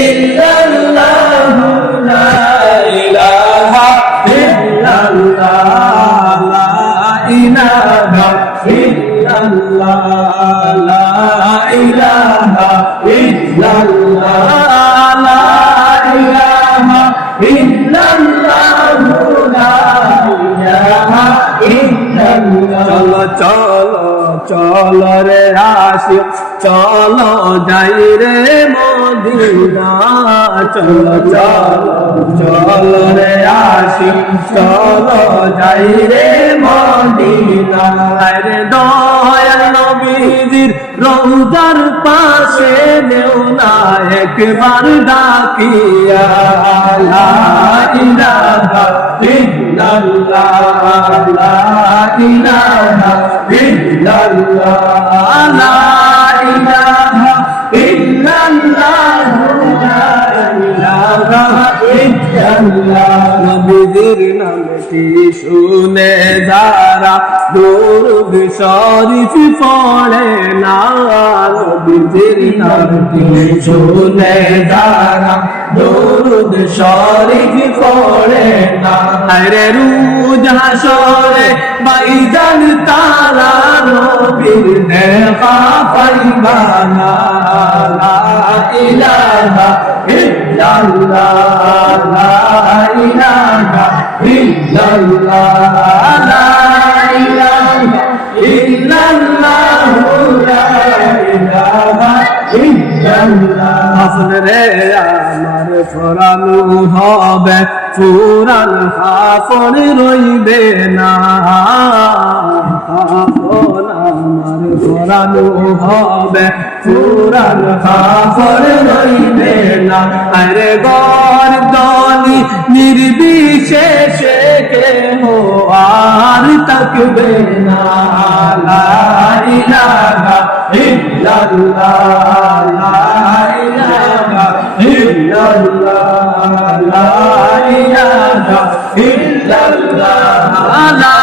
ইল্লাল্লাহু লা ইলাহা ইল্লাল্লাহ লা ইলাহা ইল্লাল্লাহ লা ইলাহা ইল্লাল্লাহ লা ইলাহা ইল্লাল্লাহু লা ইলাহা ইল্লাল্লাহ। চলো চলো চলো রে আশিক চলো যাই রে মদিনা, চলো চলো চলো রে আশিক চলো যাই রে মদিনা। আরে দয়াল নবীজির রওজার পাশে নেও না একবার ডাকিয়া, লা ইলাহা ইল্লাল্লাহ লা ইলাহা ইল্লাল্লাহ লা ইলাহা ইল্লাল্লাহ লা ইলাহা ইল্লাল্লাহ। নবীজির নামটি শুনে যারা দুরূদ শরীফ পড়ে না, নবীজির নামটি শুনে যারা দুরূদ শরীফ পড়ে না, আরে রোজ হাসরে ভাইজান তারা নবীর দেখা পাইবা না, লা ইলাহা ইল্লাল্লাহ লা ইলাহা ইল্লাল্লাহ লা ইলাহা ইল্লাল্লাহ লা ইলাহা ইল্লাল্লাহ। হাসন রে আমার ফরানু হবে ফুরান হাফন রইবে না, হাফন আমার ফরানু হবে ফুরান হাফন রইবে না। আরে গর্দনি নির্বিশেষে কেহ আর তাকবে না, লা ইলাহা ইল্লাল্লাহ লা ইলাহা ইল্লাল্লাহ লা ইলাহা ইল্লাল্লাহ লা